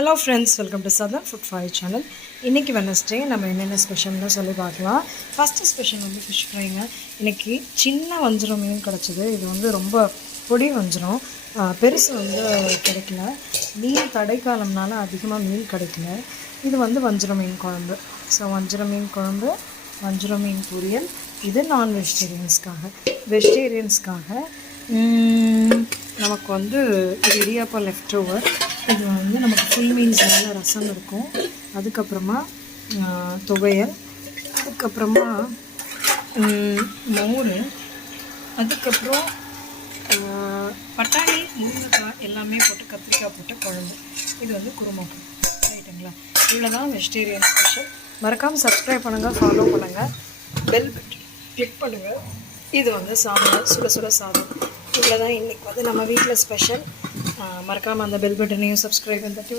Hello friends, welcome to southern food fry channel. இன்றைக்கி Wednesday நம்ம என்னென்ன ஸ்பெஷல்னு சொல்லி பார்க்கலாம். ஃபஸ்ட்டு ஸ்பெஷல் வந்து ஃபிஷ் ஃப்ரைங்க. இன்றைக்கி சின்ன வஞ்சிரம் மீன் கிடச்சிது. இது வந்து ரொம்ப பொடி வஞ்சிரம், பெருசு வந்து கிடைக்கல. மீன் தடைக்காலம்னால அதிகமாக மீன் கிடைக்கல. இது வந்து வஞ்சிரம் மீன் குழம்பு. ஸோ வஞ்சிரம் மீன் குழம்பு, வஞ்சிரம் மீன் பொரியல். இது நான் வெஜிடேரியன்ஸ்க்காக நமக்கு வந்து இது இடியாப்பா லெஃப்ட் ஓவர். இது வந்து நமக்கு ஃபுல் மீல்ஸ் மேலே ரசம் இருக்கும். அதுக்கப்புறமா துவையல், அதுக்கப்புறமா மோர், அதுக்கப்புறம் பட்டாணி, முருங்கைக்காய் எல்லாமே போட்டு கத்திரிக்காய் போட்டு குழம்பு. இது வந்து குருமா ரைட்டுங்களா. இவ்வளோ தான் வெஜிடேரியன் ஸ்பெஷல். மறக்காமல் சப்ஸ்கிரைப் பண்ணுங்கள், ஃபாலோ பண்ணுங்கள், பெல் பட்டன் கிளிக் பண்ணுங்கள். இது வந்து சாதம், சுட சுட சாதம். இவ்வளோ தான் இன்றைக்கி வந்து நம்ம வீட்டில் ஸ்பெஷல். மறக்காமல் அந்த பெல் பட்டனையும் சப்ஸ்கிரைப் தட்டி